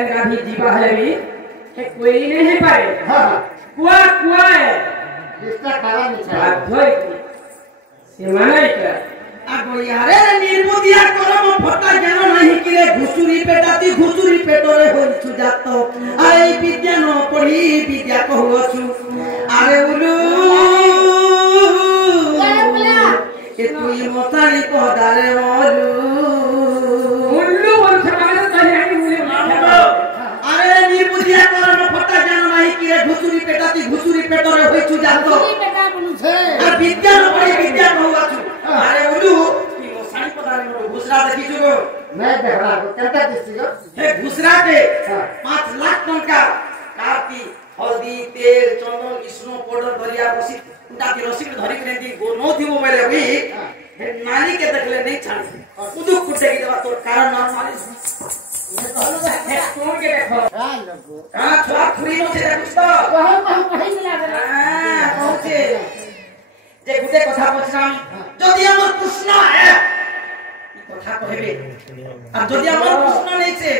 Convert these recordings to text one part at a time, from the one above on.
केन गाधी जीवा है भी के कोई नहीं पाए हां कुआ कुआ है इसका खावा नहीं है बाध्य से माने क्या आगो यारे निर्बुद्धिया करम फटा ज्ञान नहीं किले घुसुरी पेटरे होई सुजात आरे विद्या न पढ़ी विद्या कहूछु आरे उलू के तुई मतारी पदारे मोलू उल्लू बोल समाने कहे उल्लू आरे निर्बुद्धिया करम फटा ज्ञान नहीं किले घुसुरी पेटरे होई सुजात बेटा बोलू छे आ विद्या न पढ़ी विद्या कहूछु आरे उलू साई पदारे मोलू घुसरा देखि जुगो मैं देखला केटा दिसियो हे घुसरा के 5 लाख टंका कार्ती हल्दी तेल चंदन इसनो पाउडर दरिया रसिक उडाती रसिक धरि केंदी गो नो थिबो बेले भी हे नानी के देखले नहीं छाड़ी उदु कुटे की देवा तोर कारण ना माने मैं कहलो हे तोड़ के देखो हां लोगो का छुआ खुरी नो से देखुस तो कहीं लागला हां पहुंचे जे गुटे कथा पछराम जदि हमर कृष्ण है ई कथा कहबे आ जदि हमर कृष्ण नहीं से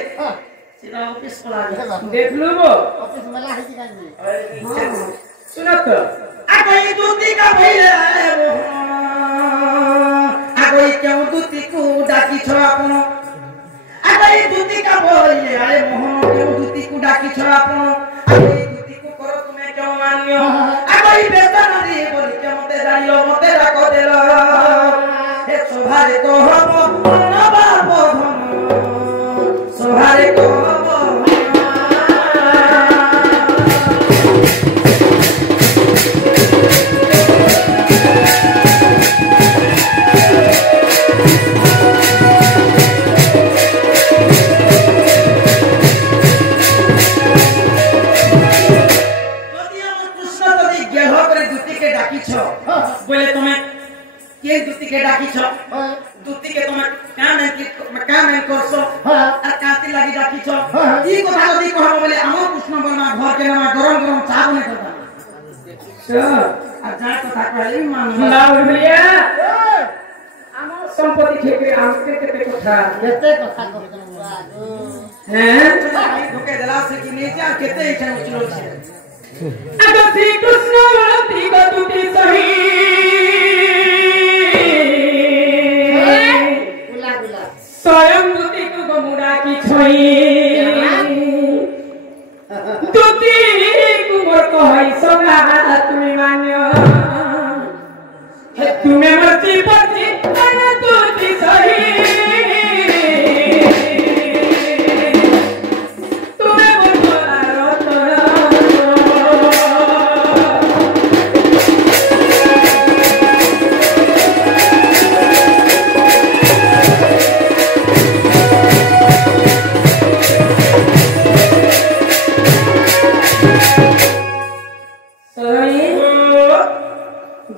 सीधा ऑफिस को आ देख लो वो ऑफिस में ला है कि नहीं सुनो तो आ कोई दूती का भइले आ कोई क्यों दूती को डाकी छ आपन आ कोई दूती का भइले आए मोहन क्यों दूती को डाकी छ आपन आ कोई दूती को करो तुम्हें क्यों मानियो आ कोई बेसन दी बोली के मते जानियो मते डाको देलो हे शोभारे तो हबो न बाबो धन शोभारे तो बोले तुम्हें के दूती के डाकी छ दूती के तुम्हें काम नहीं करसो आ काती लागि डाकी छ ई কথা যদি कहबो बोले हमर कृष्ण बना घर के नाम गरम गरम चा बने करता आ जा कथा कहली मान ना भैया हमर संपत्ति खेके आमके केते कथा कहबो हैं धोके दला से कि नीचे केते इठा उचलो छे अगो श्री कृष्ण वरती गदुती सही गुला स्वयं दूती को गमुड़ा की छोई दूती को मोर को है सोना तुम्हें मान्यो तुम्हें मर्जी पर्जी अरे दूती सही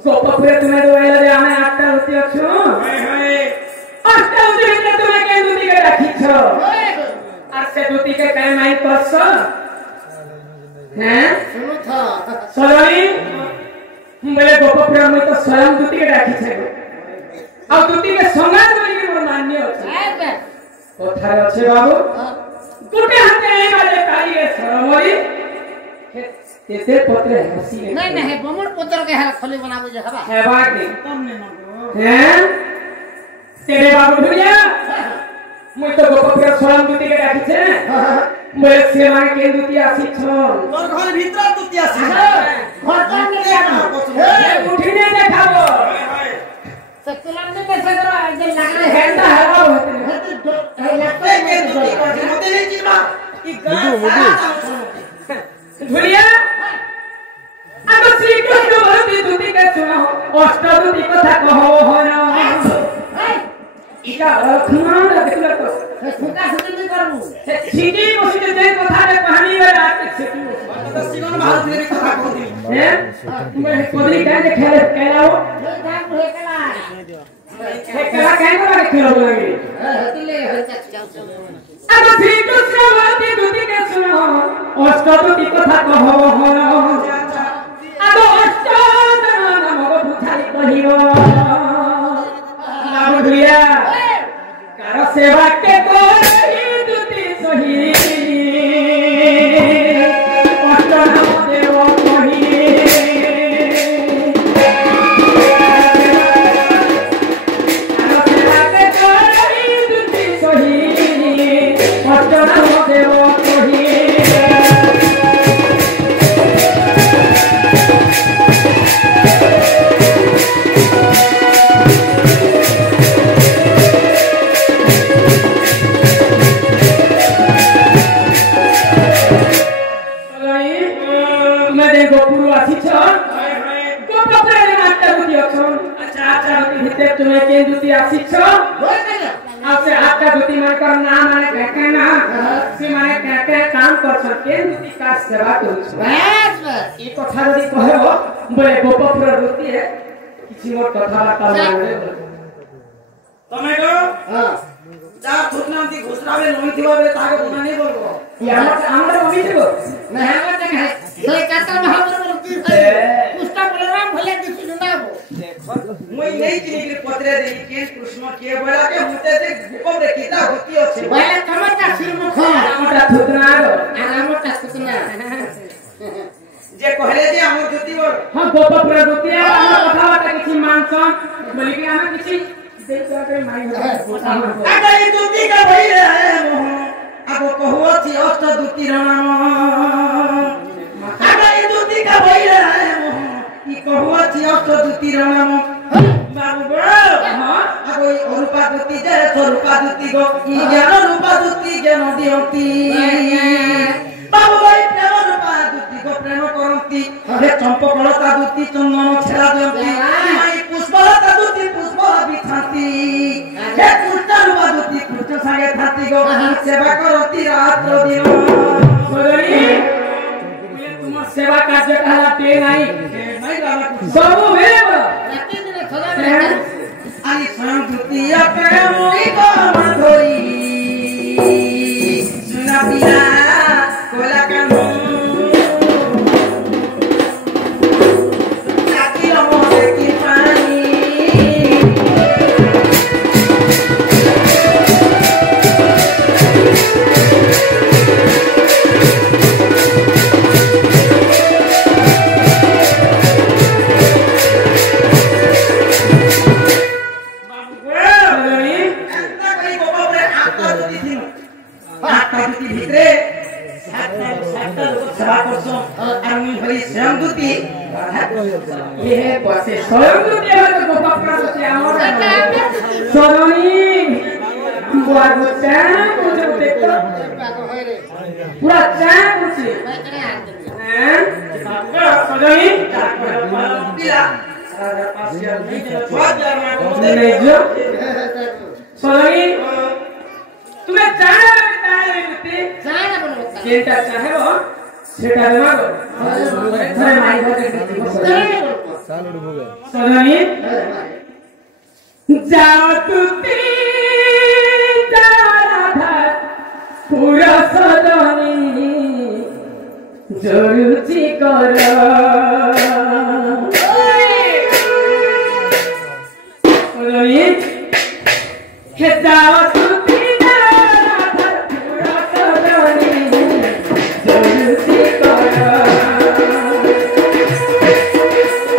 गोपपुरे तुम्हें दोएला जे आमे आटा होती अछु हाय आटा होती के तुम्हें के दूती के राखी छ और से दूती के काय माई करस हैं सुनो था सरोई बोले गोपपुरे में तो स्वयं दूती के राखी छ और दूती के संगात बोली के मोर मान्य अछि कोठारे अछि बाबू गुटे हाथे ए वाले काली के सरमोरी तेते पत्र हसी नहीं बमड़ पत्र के है खोली बनावे जे हवा है बाकी तुमने मगो हैं तेरे बाबू भैया मुई तो गोपपुर स्वयं दूती के राखी छे मोए से मांगे के दूती आसी छ तोर घर भीतर दूती आसी घर में क्या उठने देखाबो सकुलन में कैसे करो जे लागले हेंदा हवा होते है लगते के दूती को मते नहीं चिनबा ई गां भैया अब श्री कृष्ण भक्ति दूती के सुनो अष्ट दूती कथा कहो हो ना इका रखना देखला तो फुका सुती नहीं करबू सीधी मसीद जे कथा रे कहानी वाला सीधी तो सिगन भारत में कथा कहती हैं मैं कोदरी का जे खेले केलाओ हे कला काहे को खेलो लगे हतिले हरका जाऊ अब श्री कृष्ण भक्ति दूती के सुनो अष्ट दूती कथा कहो हो ना अब अष्ट नाम बुझाई कहियो बाबू भैया कार सेवा के कोई दूती सही रचना देव कही तुम्हें के दुती आसीछ आपसे आपका दुती मन कर ना माने कहके ना से माने कहके काम कर सके दुती का सेवा करू बस बस ई कथा जदी कहबो बोले गोपपुर दुती है किछि मोर कथा बाता बोले तमे को हां जा खुदनांती घुसरावे नई थिबा बे ताके कोना नहीं बोलबो या हमरा मम्मी देबो ना हमरा जगह है तो कातर महावर बोलती पुस्तक बलराम भले दिसु ना वो मुई नहीं चिनी के पत्रे दे के कृष्ण के बोला के हुते दे भूकंप रे किता होती अछि बोले टमाटा सिरमुख मोटा थुतनारो आरामटा सुतना जे कहले जे हमर दुती बोल हां गोपपुर दुती है कथा बाता किछि मानसन बोली के हम किछि देखो के माई हो अबे ई दुती का भई रे मोह अब कहू अछि अष्ट दुती नाम अबे ई दुती का भई रे मोह ई कहू अछि अष्ट दुती नाम बाबू बड़ हां अब ई रूपा दुती जे स्वरूपा दुती गो ई ज्ञान रूपा दुती ज्ञान दियंती बाबू भाई प्रेम रूपा दुती गो प्रेम करंती हे चंपकलता दुती चंदन छेड़ा दियंती माई पुष्पलता दुती पुष्प बिछाती हे कृष्ण रूपा दुती कृष्ण संगे थाती गो सेवा करंती रात दिन सोदरी तुम सेवा कार्य कहला पे नहीं सब वेब राती दिन खला आई संगतिया प्रेम ई माधुरी सुना पिया कोला कानू जाती रहो की पानी ভিতরে সেবা করছো আর আমি হই স্বয়ংদূতি ये बसे स्वयं दुती है तो गोपपुर दुती हमर सोदरी बुआ गुचा कुछ देखो पूरा चाय कुछ हैं सोदरी পিলা नहीं जो सोदरी तुम्हें चाय दुती जाना बनवता जेटा चाहे वो सेटा देवा गो थरे माई होते सोदरी जाओ तुती जाओ राधा पूरा सोदरी जरुची कर सोदरी हे जाओ तुती जाओ राधा पूरा सोदरी जरुची कर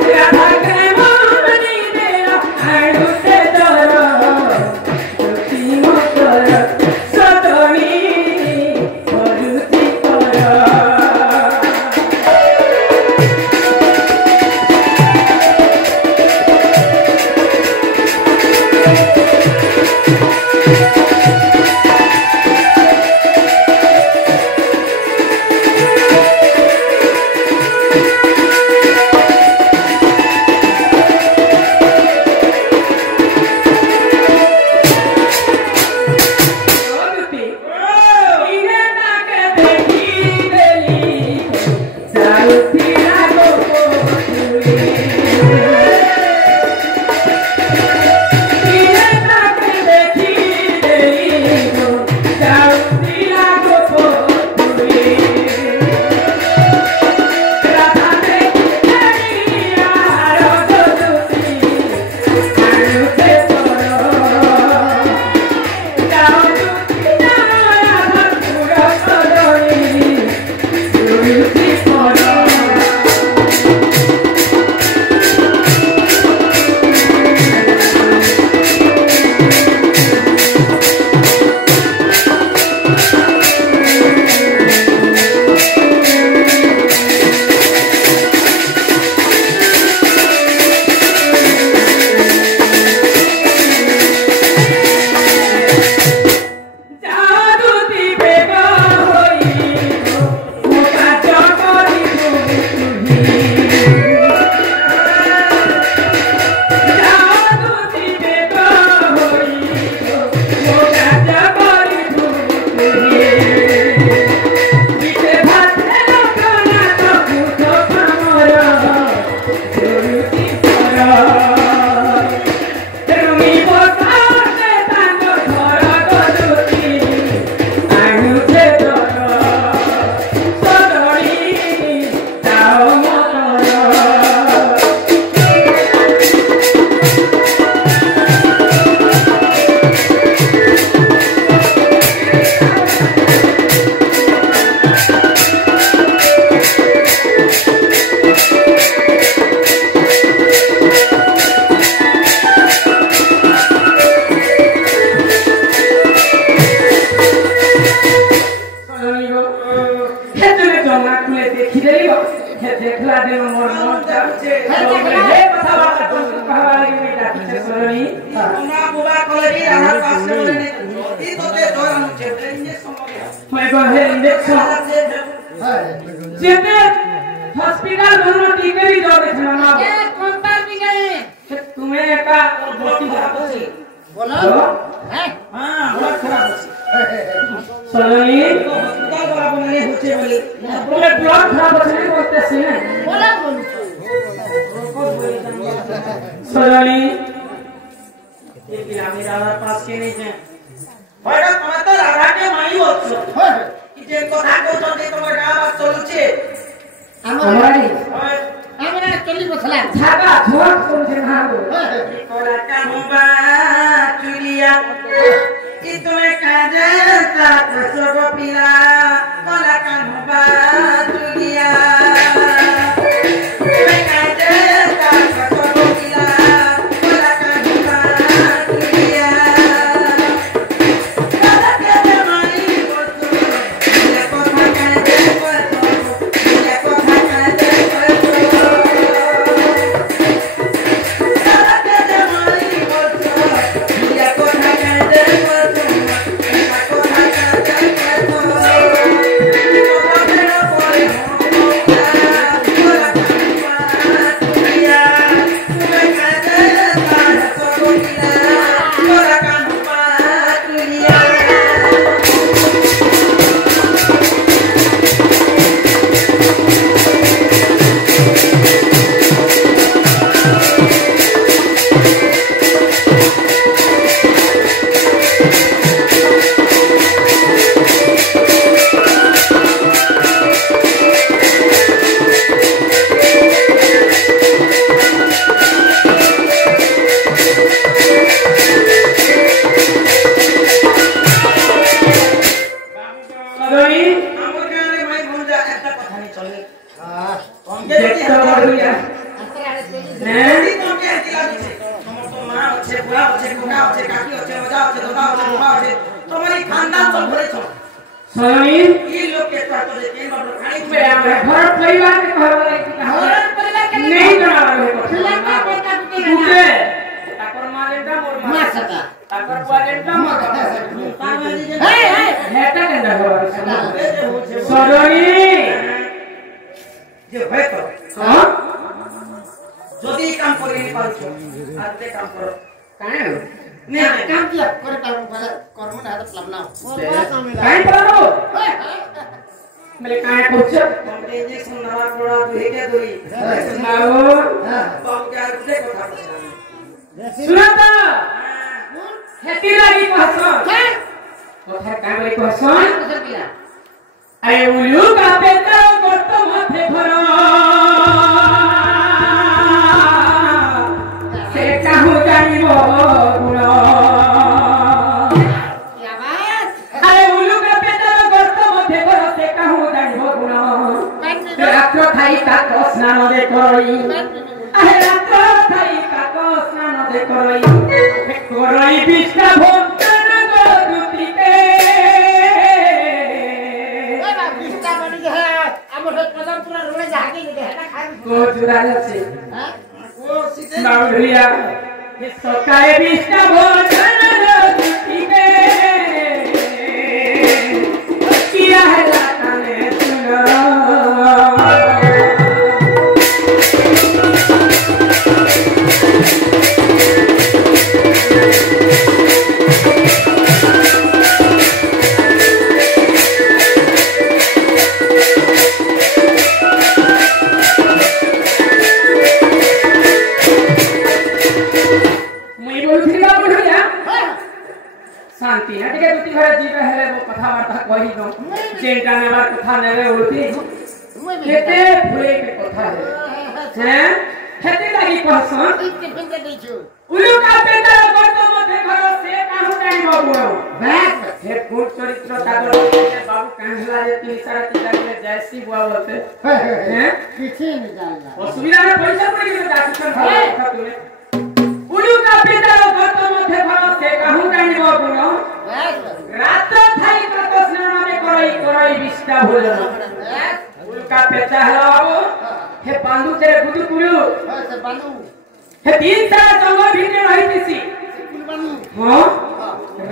राधा के मोहनी देरा आड़ू से डरो तुती मोकर सोदरी जरुची कर Yeah. यहाँ पास से बोले नहीं ये तो ते दौरान मुझे इंजेक्शन हो गया मैं कहे इंजेक्शन जेते हॉस्पिटल में टीके भी दो देखना ना ए कंपाउंड भी गए तुम्हें का बोटी खराब है बोलो हैं हां बहुत खराब है सलोनी हॉस्पिटल वाला बोले होचे बोले बोले ब्लड खराब है नहीं बोलते सीने बोला बोल सलोनी ये बिरामी दादा पास के नहीं है बड़ा तुम्हें तो लगा के माई होছো कि जे কথা কইছতে তোমার গা বাত চলছে हमारी আমরা চলি বসলা ছাগা ঝোট শুনছে না গো कोला कानुबा चुलिया कि तुम्हें काजे ता सब पिला कोला कानुबा चुलिया तुम्हें काजे ता सब पिला कोला कानुबा चुलिया कोला के जमाई बोतु ये कोथा काजे बोतु ये कोथा काजे बोतु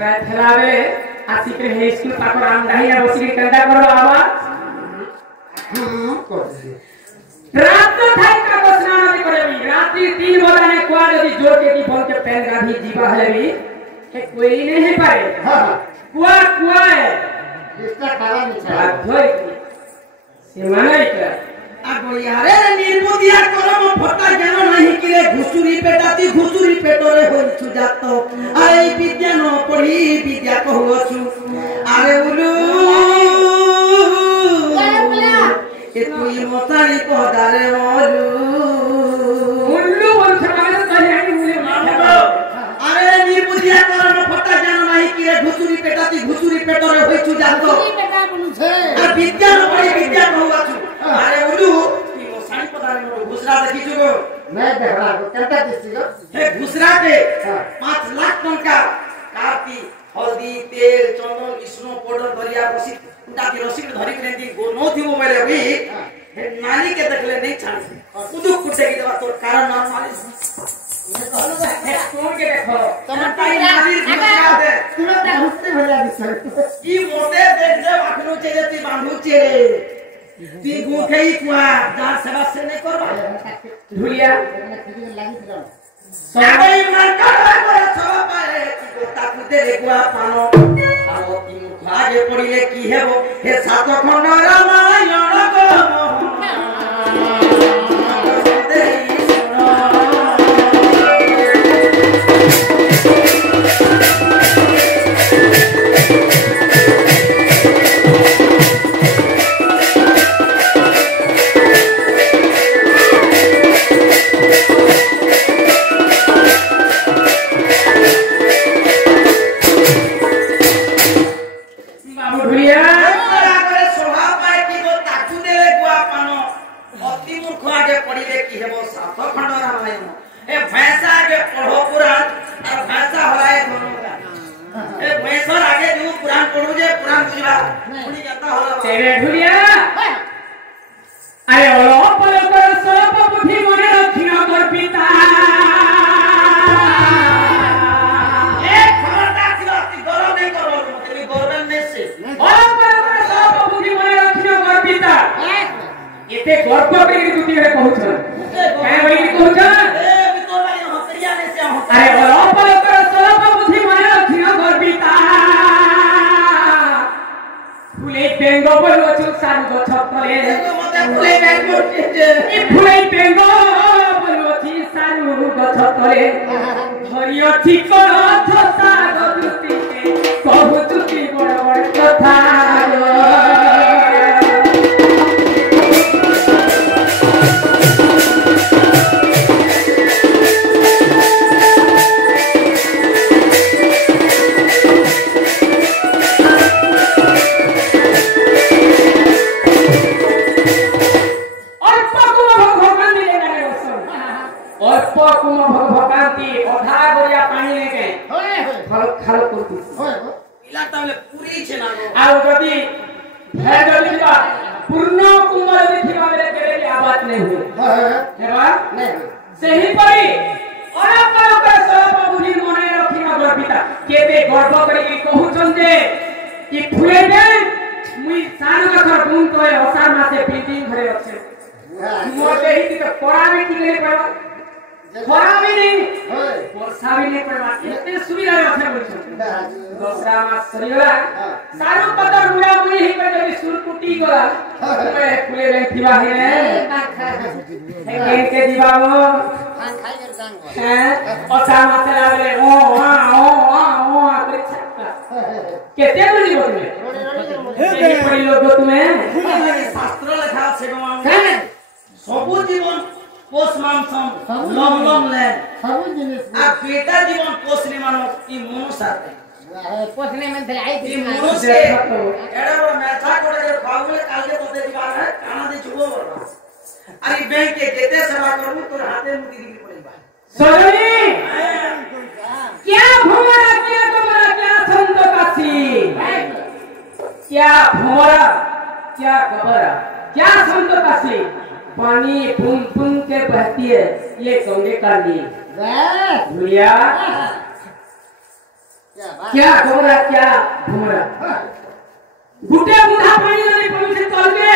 राय थलावे आसी के हे स्कूल पाको राम दाहिया बसी के कंदा करो आवाज रात तो थाई का स्नान नहीं करेबी रात्रि 3 बजे ने कुआ यदि जोर के की बोल के पेन गाधी जीवा हलेबी के कोई नहीं पाए कुआ कुआ है इसका काला नहीं बाध्य से माने के आगो यारे निर्बुद्धिया करम फटा ज्ञान नहीं किले घुसुरी पेटाती घुसुरी पेटरे होइछु जातो आइ विद्या न पढ़ी विद्या कहउछु आरे उलू ए तुई मसारी पदारे मोलू उल्लू बोल छकाने कहि आई मुले मारबो आरे निर्बुद्धिया करम फटा ज्ञान नहीं किले घुसुरी पेटाती घुसुरी पेटरे होइछु जातो बेटा बोलू छे आ विद्या न पढ़ी विद्या कहउछु अरे उलू तुई मसारी पदारे मोलू घुसरा देखिछु गो मैं देख रहा हूं केता दिसियो हे घुसरा के 5 लाख टंका काटी हल्दी तेल चंदन विष्णु पाउडर दरिया रसीद उटाती रसीद धरी के दी गो नो थी मोबाइल अभी हे नानी के देखले नहीं छाड़ी उदु कुटे की देवा तोर कारण ना मालिस ये कहलो हे कौन के देखो तुम ताई नानी की याद है तुरंत घुसते भला दिसो की मोते देख दे अखनो चले ती बांधू चेरे ती गुखई कुआ जार सेवा से नहीं करबा धुलिया लागी थी सबै मरकर करे छवा पाए की गोता कुदे रे गुआ पानो आरो की मुखागे पड़िले की हेबो हे सात खंड रामायण गो तेरे ढुलिया अरे ओलो पलो कर सोप बुद्धि मोने रखिना कर पिता ए खबरदार की बात गौरव नहीं करो तेरी गौरव में से ओलो पलो कर सोप बुद्धि मोने रखिना कर पिता एते गर्व करके दुती रे कहू छ काय बोली कहू छ ए बितोर भाई हसरिया ने से अरे ओलो पलो कर सोप बुद्धि मोने रखिना कर पिता फुले बेंगो बोलो छु सारू गो छपले मते फुले बेंगो ए फुले बेंगो बोलो छि सारू गो छपले हरियो ठीक छता गो दुती के कहू तुती बड़ बड़ कथा क्या गोबरा क्या भुमरा गुटे बुढ़ा पानी नहीं पड़ी से तल के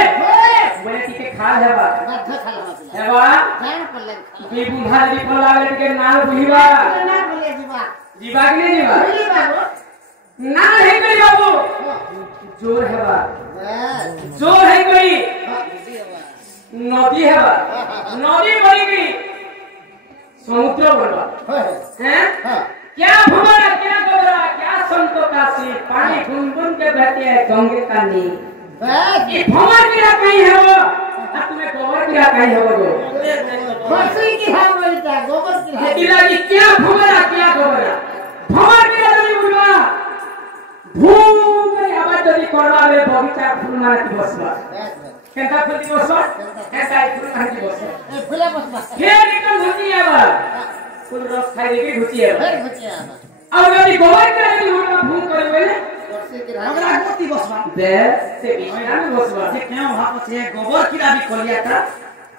बोले टिके खा हेबा हेबा की बुढ़ा दी पला के नाल बुहिबा जीवा के नहीं जीवा ना है कोई बाबू जोर हेबा जोर है कोई नदी हेबा नदी बड़ी गई समुद्र बनवा हैं क्या भुमरा क्या गोबरा क्या संतो काशी पानी गुनगुन के बहती है गंगे का नीर ये भुमर गिरा कहीं है वो तुम्हें गोबर गिरा कहीं है वो फसी की है बोलता गोबर की है गिरा जी क्या भुमरा क्या गोबरा भुमर गिरा नहीं बुलवा भूम में आवाज जल्दी करवा में बगीचा फूल मार की बसवा केंता फूल की बसवा ऐसा ही फूल मार की बसवा फूले बसवा फिर निकल घुसी आवा फूल रस खाई देके घुसी आवा फिर घुसी आवा अब यदि गोबर गिरा नहीं होगा भूम करवे हमरा गोती बसवा दे से बिना में बसवा से क्यों वहां पर से गोबर कीड़ा भी खोलिया था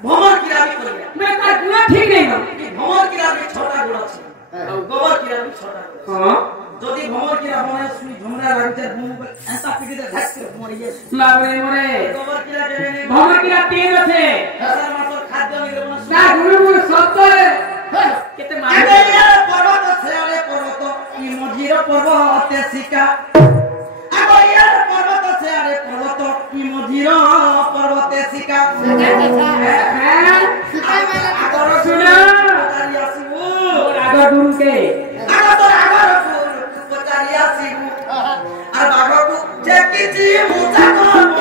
भमर कीड़ा भी खोलिया मैं का गुना ठीक नहीं ना कि भमर कीड़ा भी छोटा गुड़ा छे और गोबर कीड़ा भी छोटा हां যদি ভমর कीड़ा बने सुई झुमरा लागते भूम ऐसा पीटी दे घाट के मरिए मारे मोरे गोबर कीड़ा के भमर कीड़ा तीन আছে हजार मात्र खाद्य निले बना ना गुरु गुरु सत्य केते मारे আরে পর্বত আছে আরে পর্বত কি মজির পর্বতে শিকা আরে পর্বত আছে আরে পর্বত কি মজির পর্বতে শিকা আগর শুনা তারি আসিবু আগর দুন কে আগর পচারি আসিবু আর বাগকু যে কিছু মুচা করব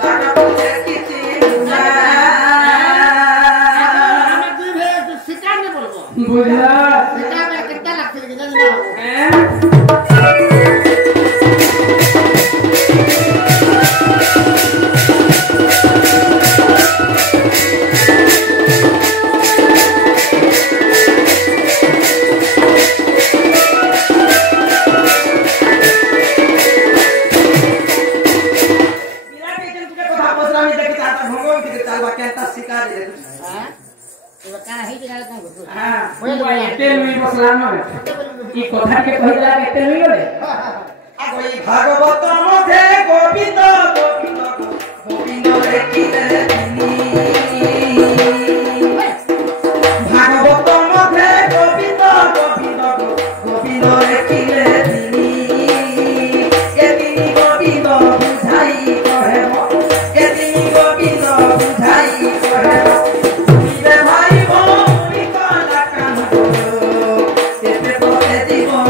বাগকু যে কিছু মুচা আমরা দুই ভাই শিকার নে বলবো বুঝলা শিকার में कितना लगते है जानो हैं ई कथा के कहिला केते नहीं गले আগই ভাগবত মধ্যে গোবিন্দ গোবিন্দ গোবিন্দ লেখিলে তিনি ভাগবত মধ্যে গোবিন্দ গোবিন্দ গোবিন্দ লেখিলে তিনি এ তিনি গোবিন্দ বুঝাই কহেব এ তিনি গোবিন্দ বুঝাই কহেব বিলে ভাই ভৌমি কলা কান তেতে পথে জীবন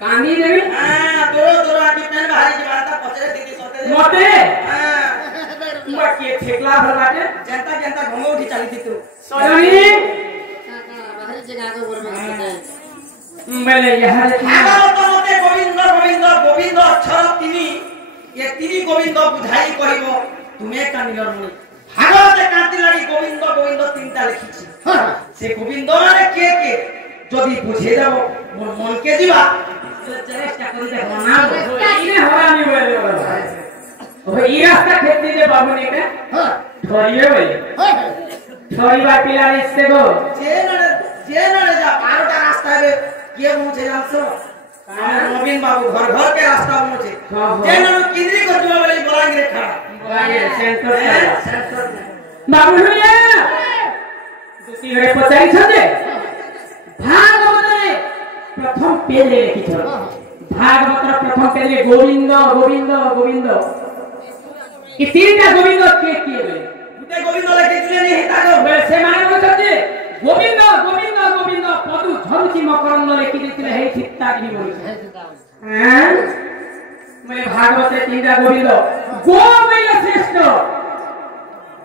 कानी देवी मोटे तुआ के ठेकला भर बाटे जनता जनता घमो उठी चली थी तू सजनी बाहरी जगह को बोल में मैंने यहां भागवत मते गोविंद गोविंद गोविंद अक्षर तिनी ये तिनी गोविंद बुझाई कहिबो तुमे कानिलर मुनि भागवत कांति लागि गोविंद गोविंद तीनटा लिखिछि से गोविंद रे के যদি বুঝে যাব মোর মন কে দিবা চেষ্টা করি দেখো না इने हरामी बोले ओ ई रास्ता खेती जे बाबू ने के ठरिए बोले ठरिबा पिला इससे गो যে নড়ে যা 12টা রাস্তা রে কে মুছে যাচ্ছো নবীন বাবু ঘর ঘর के रास्ता मुझे যে নড় কিদরি করবা বলে বলাঙ্গিরে খা बोलांगे सेंटर बाबू हुए दुती रे पचाई छदे भागवत प्रथम पेज रे लिखि छ भागवत प्रथम पेज रे गोविंद गोविंद गोविंद ई तीनटा गोविंद के बोले गुटे गोविंद लेखि दिले नि हिता गो बोले से माने बोलते गोविंद गोविंद गोविंद पदु झरुचि मकरंद लिखि दिले हे चित्ता की बोली हैं मैं भागवत तीनटा गोविंद गो मैया श्रेष्ठ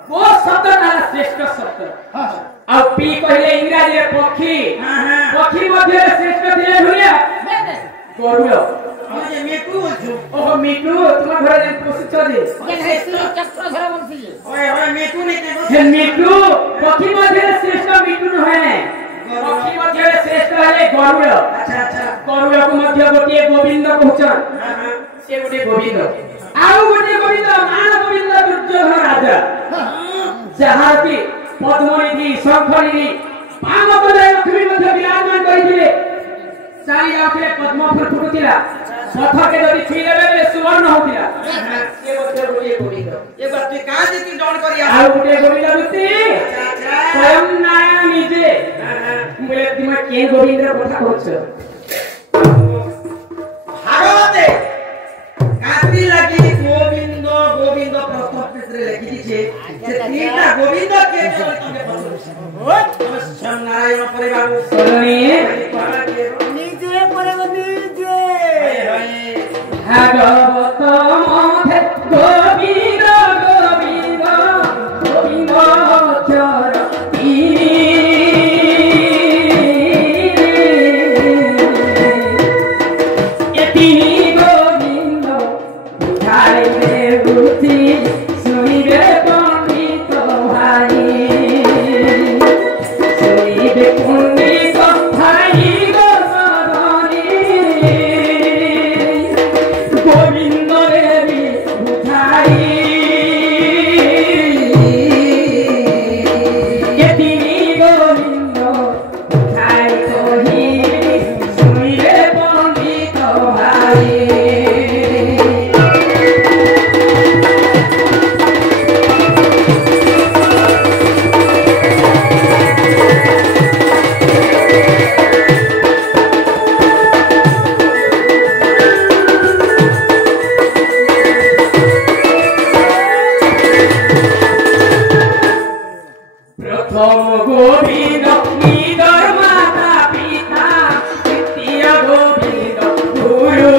वो शब्द तारा श्रेष्ठ शब्द आ पी कहले इंग्रजी रे पक्षी पक्षी मध्ये श्रेष्ठ दिले हुलिया गरुड़ ये मेटू बोलछु ओ मिटू तुम घर जे पोषित दे चक्र धरा बनती ओए मेटू नहीं ते हे मिटू पक्षी मध्ये श्रेष्ठ मिटू नहे पक्षी मध्ये श्रेष्ठ है गरुड़ अच्छा अच्छा गरुड़ को मध्ये गोटे गोविंद कहछन से गोटे गोविंद आउ गोटे गोविंद मान गोविंद दुर्योधन राजा जहाँ की पद्मनिधि शंखनिधि पामपदय लक्ष्मी मध्ये विराजमान करिथिले चारि आंखे पद्म फूल फुटुतिला पथ के जदि छुई लेबे बे सुवर्ण होतिला से मध्ये गोटे गोविंद ये बात तू का जे की डॉन करिया आउ गोटे गोविंद रुति स्वयं नारायण निजे बोले तुम के गोविंद रे कथा कहछ भागवते काती लगी गोविंद गोविंद प्रथम पृष्ठे लिखि दिछे से तीनटा गोविंद के केवल तमे पढो स्वयं नारायण परे बाबू सुनिए निजे परे निजे भागवत मथे गोविंद गोविंद गोविंद चर तीनी गोविंद बुझाइले बुद्धि सुनिबे पंडित भाई सुनिबे पंडित भाई गो सदनी गोविंद रे बुझाई तीनी गोविंद बुझाई कही सुनिबे पंडित भाई प्रथम गोविंद निदर माता पिता द्वितीय गोविंद गुरु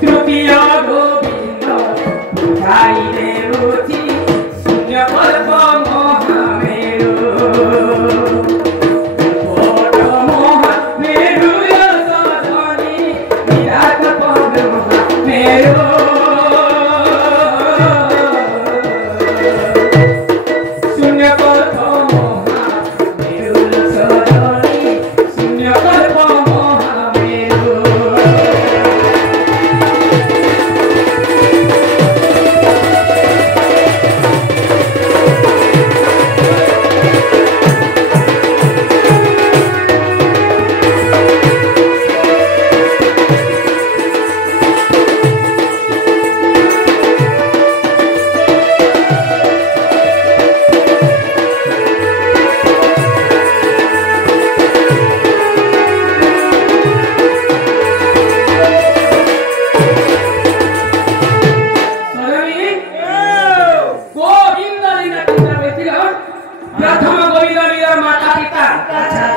तृतीय गोविंद बुझाइले रुचि शून्य कल्प महामेरु कोट महामेरु सदनी विराट पद महामेरु शून्य कल्प महामेरु सदनी शून्य कल्प महामेरु सरणी गोविंद लीला चिंता बेसिल प्रथम गोविंद लीला माता पिता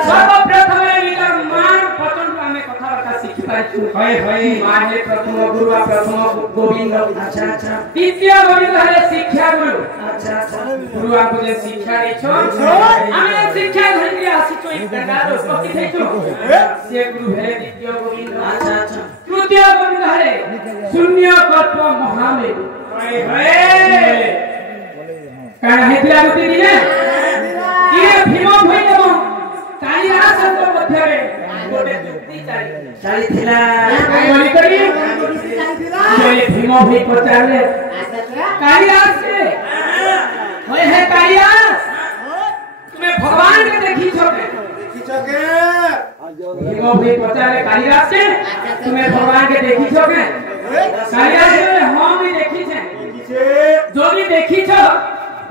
सर्वप्रथम लीला मान पतन हमें कथा बता शिखि पाइछु होय होय माने प्रथम गुरु आ प्रथम गोविंद अच्छा अच्छा द्वितीय गोविंद है शिक्षा गुरु अच्छा अच्छा गुरु आपको जे शिक्षा देछो हमें शिक्षा धरि आसीछो एक प्रकार उपस्थित हेछो से गुरु है द्वितीय गोविंद अच्छा अच्छा तृतीय गोविंद है शून्य कल्प महामेरु होय होय काना हेतिला रुति दिने किए भीम भई देबो कालिदास संत मध्यरे गोटे युक्ति चाली थिला बोली करी ये भीम भई पचारले कालिदास से होय है कालिदास तुम्हें भगवान के देखी छोके भीम भई पचारले कालिदास से तुम्हें भगवान के देखी छोके कालिदास बोले हम भी देखी छे जो भी देखी छो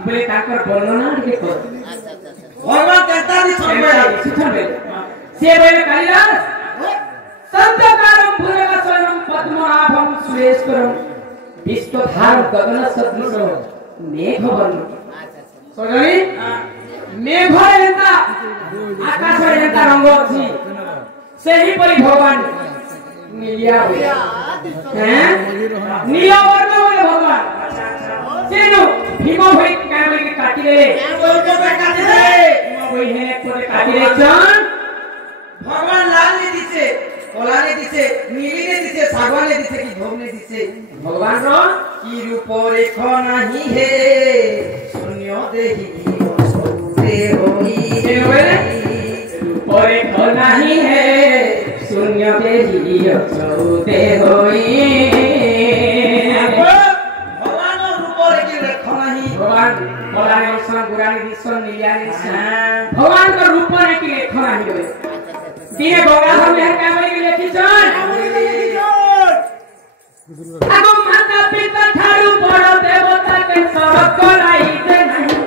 बोले ताकर वर्णना के कर भगवान कहता नहीं छोड़बे से बोले कालिदास संतकारम फूलका स्वयं पद्मनाभम सुरेश्वरम विश्वधार गगन सदृशम मेघ वर्ण सोनी मेघ एंता आकाश एंता रंग अछि सेही परि भगवान मिलिया हैं नीला वर्ण बोले भगवान सेनु भीम भाई कामले के काटी ले कोई है कोई काटी ले जान भगवान लाल ने दिसे कोला ने दिसे नीली ने दिसे सागवान ने दिसे कि भोग ने दिसे भगवान रो की रूप रेखा नहीं है शून्य देही दे होई रूप रेखा नहीं है शून्य देही चौदे होई भगवान रूप रेखा नहीं भगवान कोला ने सन गुरा ने दिसन नीलिया ने भगवान का रूप ने की रेखा नहीं होय दिने गंगाधर में क्या बोले के लेखी जान आगो माता पिता ठारू बड़ देवता के सरक लाई के नहीं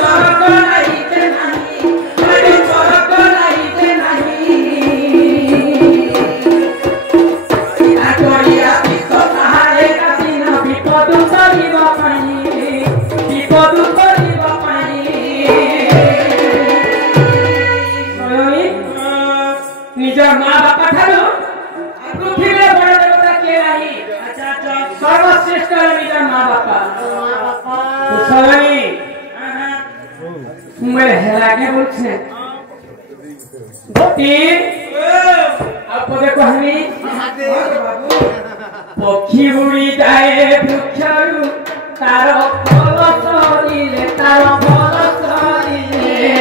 सरक लाई के नहीं बड़ी सरक लाई के नहीं आगोरिया पिता सहारे कासिना विपद सरीवा पानी विपद सरीवा पानी निजर माँ बापा ठारू पृथ्वी में बड़ देवता के नहीं सर्वश्रेष्ठ निजर माँ बापा सही मैं हेला के बोलछे गोटी अब देखो हमी पक्षी उड़ी जाए वृक्षरू तार फल सरिले तार फल सरिले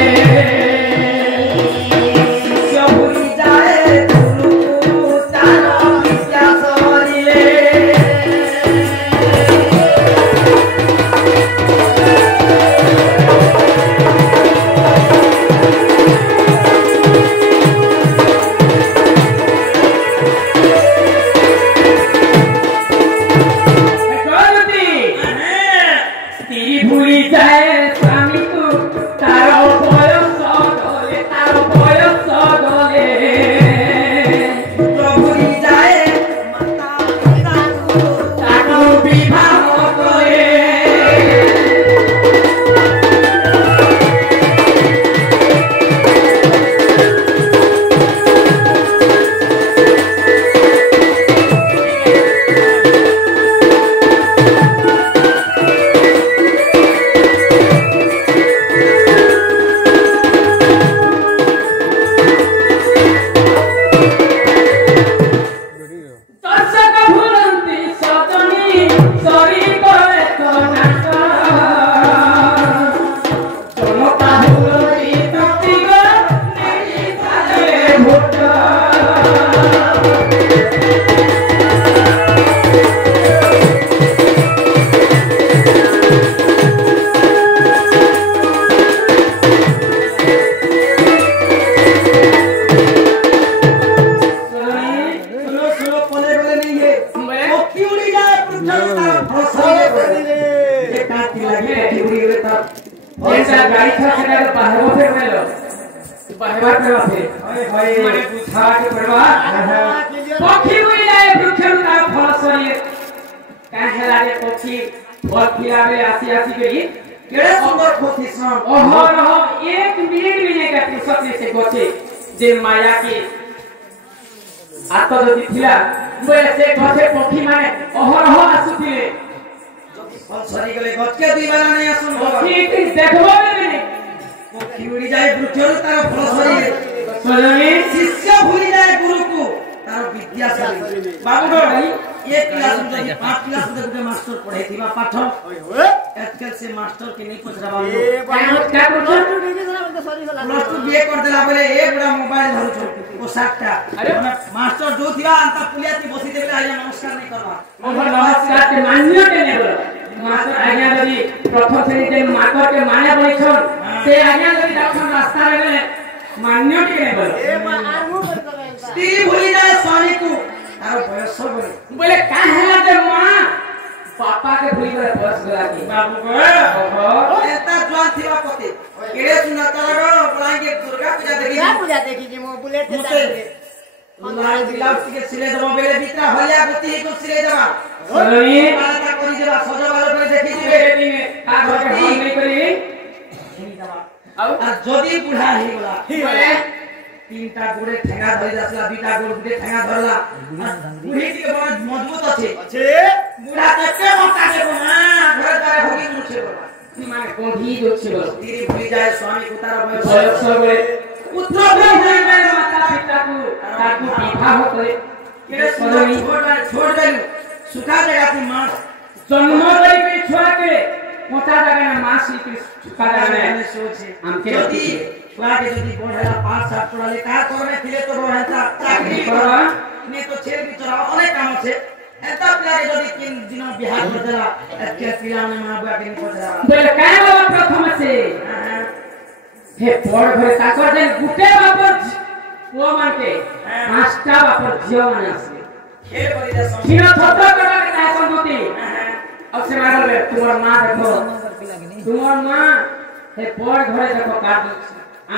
তিনটা গোড়ে ঠেঙা ধরে যাচ্ছিল দুইটা গোড় গুটে ঠেঙা ধরলা বুড়ি দিকে বড় মজবুত আছে বুড়া কেটে মক্কা দেব না ঘরে ঘরে হগি মুছে বলা মানে গভীর হচ্ছে বলো ধীরে ভুলি যায় স্বামী কোতার বয়স হবে পুত্র মাতা পিতাকে তাকে বিবাহ করে छोड़ दे सुखा देगा तू मां जन्म देके छुआके मोटा जागा ना मासी के सुखा जागा मैंने सोचे हमके यदि छुआ के यदि बोलेला 5-7 टोला ले का करने फिरे तो रहता चाकरी करवा ने तो छेल भी चला अनेक काम छे एता प्लारे यदि 3 दिन बिहार में देला एके पिलाने मां बुआ के पजरा बोले काय बाबा प्रथम से हे पड़ घरे ताकर जे गुटे बापर वो मानके पांचटा बापर जियो माने आसे खेल करी दे खीरा थप्पा करा के काय संगति अब से मारल बे तुम्हार मां देखो तुम्हार मां हे पड़ घरे देखो काट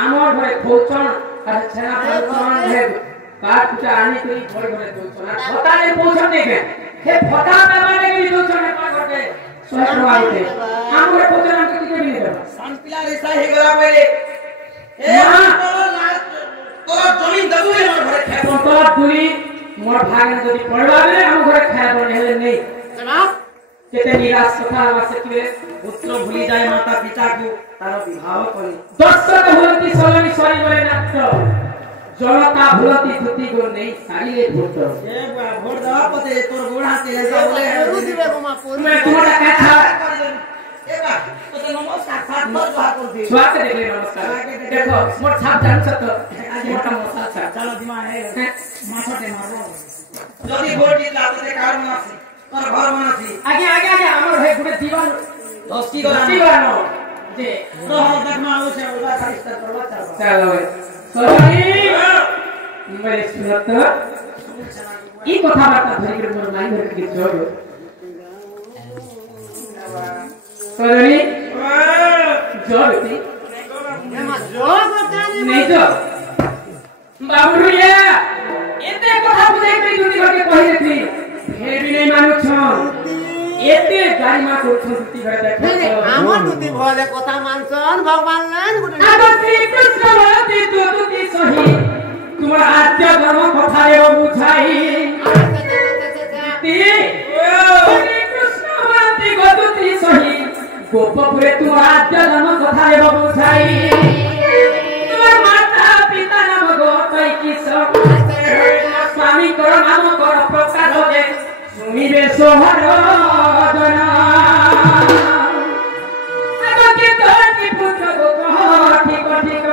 आमर घरे खोचन আর छेना पड़चन हे काट कुटा आनी कोई पड़ घरे खोचन আর फटा ने पहुंचन देखे हे फटा बाबा ने भी खोचन है पड़ घरे सोहे प्रभावित आमरे खोचन हमके किते भी नहीं देबा सान पिला ऐसा हे गला पहले ए तो जमीन दबु है हमर घरे खेत তোর দুলি মোর ভাগে যদি পড়বাবে আম ঘরে খায় বলে হেলে নেই जनाब কেতে নিরাশ কথা আমাসে কিরে पुत्र भूली जाए माता पिता को तार विवाह करे দর্শক হলতি সলনি সরি বলে নাট্য জনতা ভুলতি ধুতি গো নেই সারিলে ভূত ए बा भोट दवा पते तोर गोड़ा ते ऐसा बोले जरूर दिबे गो मा पूर्ण তুমি তোমাটা কথা ए बा तो नमस्कार साथ भर बात कर दे स्वागत देखले नमस्कार देखो मोर छाप जान सत आज मोटा मसा छा चलो दिमाग है माछटे मारो जदी भोट दिला तो कार मासी तोर घर मासी आगे आगे आगे हमर हे गुडे दीवान दोस्ती दीवानो जे रहो देखना हो से उला खारिस्ता करवा चलो चलो सॉरी मेरे सुनत ई কথাবার্তা ধরে করে মোর নাই ধরে কি জোর সরি জোর কি एमा जो बताने नहीं तो बाबुरिया एते কথা বুঝাই কই দুটি ঘরকে কই দেছি ফের भी नहीं मानु छ एते गाड़ी मा को छुट्टी घर देखो আমার দুটি ভলে কথা মানছন ভগবান লান গুটে अब श्री कृष्ण बोलती तू तुती सही तुम्हारा आद्य धर्म কথারে বুঝাই ती श्री कृष्ण बोलती गतुती सही गोपपुरे तुम्हारा आद्य धर्म কথারে বুঝাই তোমার মাতা পিতা নাম গোতাই কি সব স্বামী কর নাম কর প্রকাশ দে শুনিবে সোহর জনা আগকে তোর কি পুত্র গো ঠিক ঠিক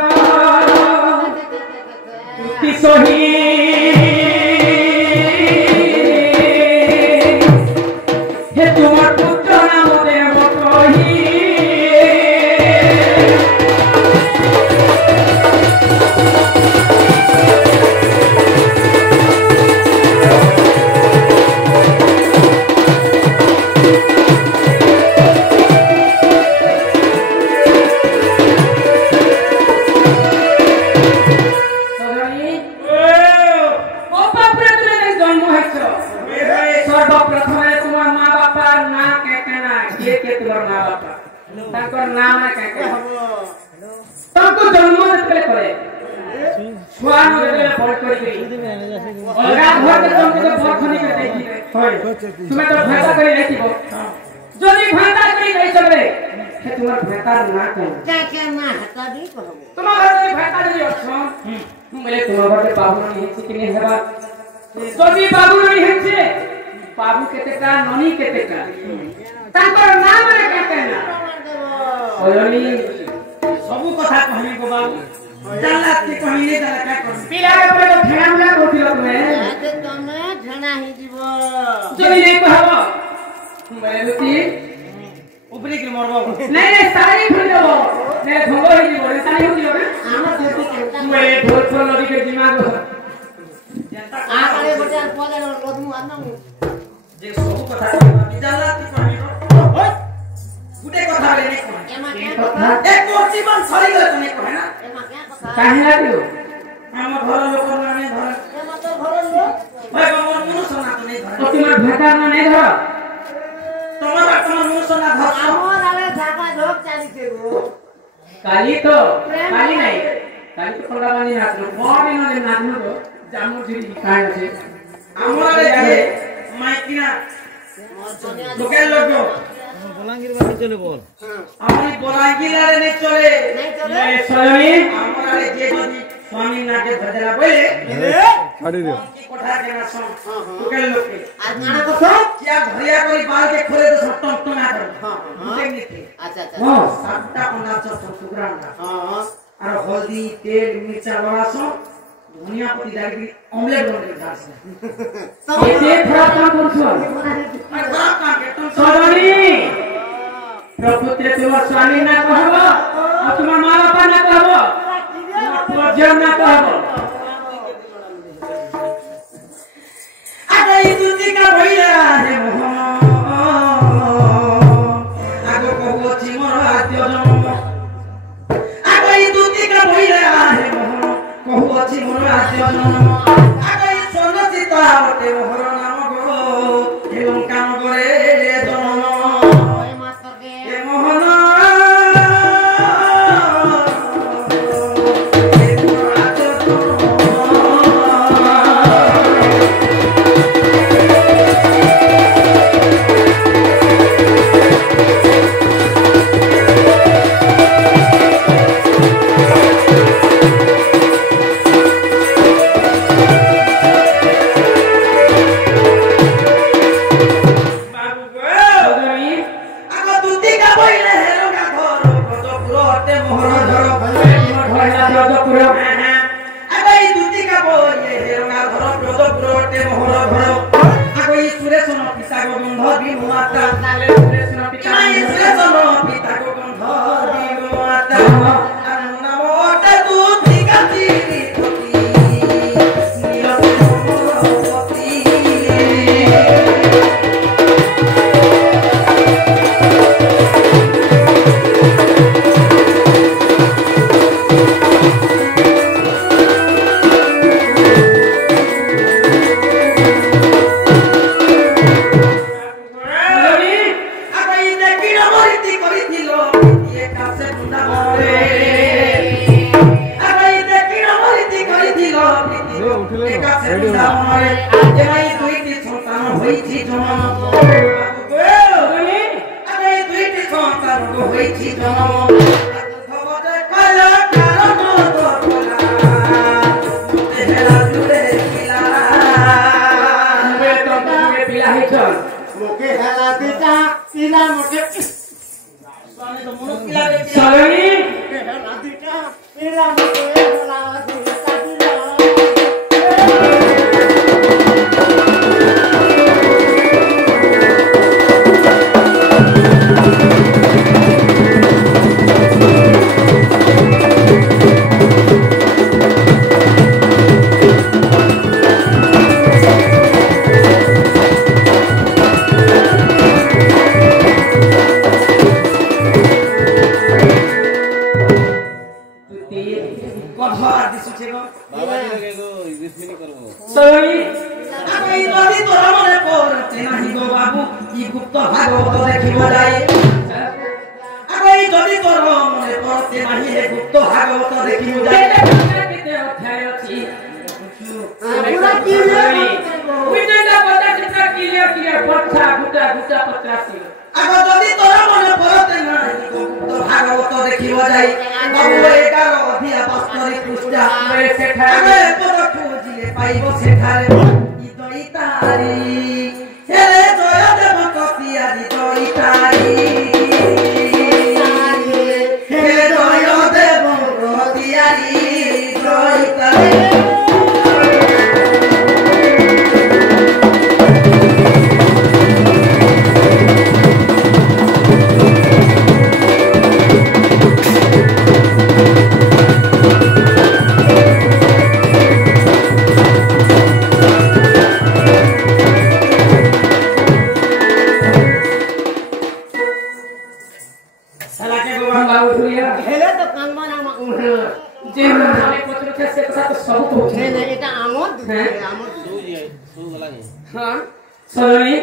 তুতি সহি হে তোমার পুত্র নাম দেব কহি সর্বপ্রথমে তোমার মা বাবার নাম কেনা কে কে তোমার মা বাবা তারপর নাম না কে কে তারপর জন্ম দেতে করে সোয়ানো দেতে পড় করে দিই অলগা ঘরকে জন্ম ভরখনি করে দেখি হয় তুমি তো ভাষা করে দেখিব যদি ভাষা করে দেই চলবে সে তোমার ভাষার না কোন কে না হাতা দি কহব তোমার ঘরে ভাষা যদি অছো বলে তোমার ঘরে বাবু নেই কি নেই হেবা যদি বাবু নেই হেছে बाबू केतेका ननी केतेका तांकर नाम रे केतेना ओयनी सबु कथा कहनी को बाबू जानला के कहनी नहीं जाला का कर पिला के परे ठेंगा कोथिलो तुमे आते तमे झना ही जीव जनी नहीं कहबो बेलुती ऊपरी के मरबो नहीं नहीं सारी खुल देबो ने धंगो ही जीवो सारी हो जीवो आमा देती करता तुमे ढोल फोल नदी के दिमाग आ करे बटा पले लोदमु आना जे सब कथा कहनी जानला के कहनी को गुटे कथा ले नहीं कहनी एमा क्या कथा एक मोर जीवन सरी गयो तने कहे ना एमा क्या कथा काहे लागियो हम घर लोक माने घर एमा तो घर लो भाई मोर मनुष्य ना तो नहीं घर तो तुम्हार भेटा ना नहीं धर তোমার মনুষ্য না घर আমর আলে ঢাকা ঢোক চালিছে গো काली तो काली नहीं তাই তো খোলা বানি নাচলো বড় নলে নাচলো তো জামু ঝিরি কায় আছে আমরা রে মাইকিনা লোকের লোক বলাঙ্গীর বাড়ি চলে বল আমি বলাঙ্গীর আরে নে চলে এই সয়নি আমরা রে যে যদি স্বামী নাকে ভজলা বলে ছাড়ি দে কি কথা কেনা সব লোকের লোকে আর গানা কথা কিয়া ঘরিয়া করি বাল के खोले तो सब टम टम आ कर देखते আচ্ছা আচ্ছা হ্যাঁ सातटा अंडा सब सुगरांडा হ্যাঁ আর हल्दी तेल मिर्चा वाला सब धनिया पत्ती डाल के ऑमलेट बन के खा से এতে খারাপ কাম করছো और खराब काम के तुम সয়নি প্রভুতে তোমার স্বামী না কহব আর তোমার মা বাবা না কহব তোমার পরিবার না কহব আগে দুটি কা ভইলা রে মোহ আগো কবছি মোর আদ্য জন্ম আগে দুটি কা ভইলা রে মোহ কবছি মোর আদ্য জন্ম আগে সোনচিতা ওতে মোহর নাম গো এবং কাম করে জন্ম ওই মাস্টারকে এ মোহন এ মোর আদ্য জন্ম বাবু গো সয়নি আগো দুটি কা বইলে হেলো গা ঘর কত পুরতে মোহর ধর তোমার ঘরে না রাজপুর আগো এই দুটি কা বইলে হেলো গা ঘর কত পুরতে মোহর ধর আগো এই সুরেশন পিতা গো গন্ধ বিমু মাতা তালে সুরেশন পিতা এই সুরেশন পিতা গো গন্ধ বিমু মাতা আর নাম ওটা দুটি কা চিনি পতি নীলতে পতি সয়নি আগে এই দেখি নমরিতি করিছিল এ কাছে বুন্দা মরে আগে এই দেখি নমরিতি করিছিল এ কাছে বুন্দা মরে যেই দুইটি সন্তান হইছি জনম সয়নি আগে এই দুইটি সন্তান হইছি জনম খবরে কালো কালো দোলা তেরা জুড়ে কিলা তুমি তো তুমি বিয়া হইছ মুখে হেলা দিতা তিলা মুখে সামনে তো মনো কিলা রে সয়নি হেলা দিতা তিলা মুখে হেলা দিতা তিলা তুই কথা দিছছে গো বাবাজি লাগে গো ইসমিনি করব সয়নি আগে এই যদি তোর মনে পড়তে নাহি গো বাবু কি গুপ্ত ভাগবত দেখিব যাই আগে এই যদি তোর মনে পড়তে নাহি হে গুপ্ত ভাগবত দেখিব যাই কেতে অধ্যায় আছে পুরা কি উইজেন্ডা কথা চিত্রা ক্লিয়ার পড়ছা গুটা গুটা পত্রাসি আগে যদি তোর মনে পড়তে নাহি গুপ্ত ভাগবত দেখিব যাই বাবু 11 অধ্যায় 72 পৃষ্ঠা আগে পদ খুঁজিলে পাইব সেখানে ইদই তারি হেলে জয় দেব কতি আদি জয় তারি হেলে জয় দেব কতি আদি জয় তারি সালাকে গো বাবা বাবু ধুইয়া হেলে তো কানমান আমা যে আমি পত্র সে কথা তো সব তো হেলে এটা আমদ হ্যাঁ। আমদ সু গলাঙে হ্যাঁ সয়নি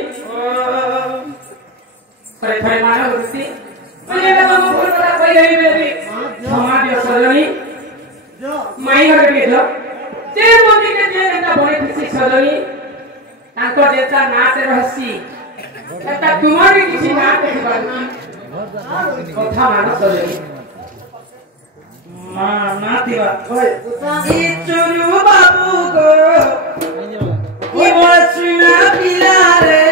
করে করে মানা হচ্ছে মানে এটা বাবু বড় কই গই বেবি সমাজ সয়নি जो কথা মানুষ না দিবা ই চুরু বাবু গো ই বসনা পিলারে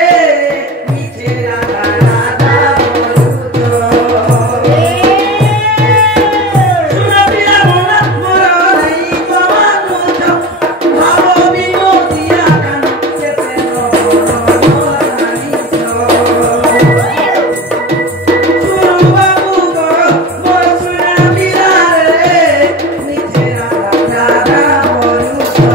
মিছে রাধা রাধা বলতো সুনা পিলা মোনা মোর নাই পাওয়ানো ভাবো বিনোদিয়া কান চেতে রানী চুরু বাবু গো বসনা পিলারে মিছে রাধা রাধা বলতো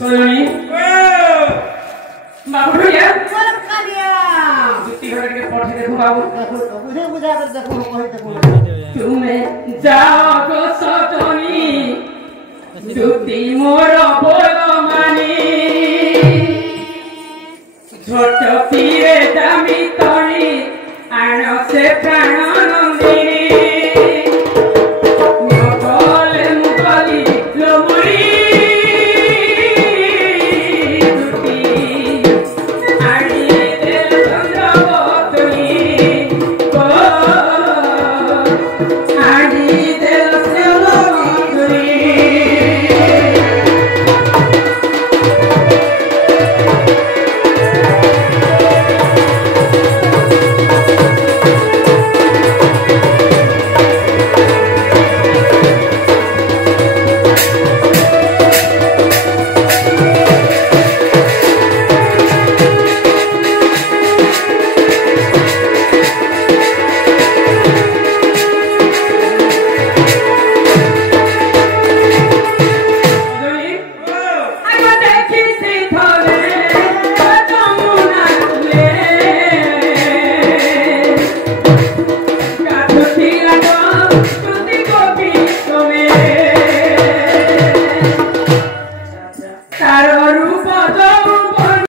सोनी बाबू भैया बोल कालिया जुत्ती घर के पठे देखो बाबू मुझे बुझा कर देखो कोई देखो तुम्हें जाओ सजनी जुत्ती मोर बोल मानी झोट पीरे दामी तणी आण से प्राण नंदिनी Thank you. रूप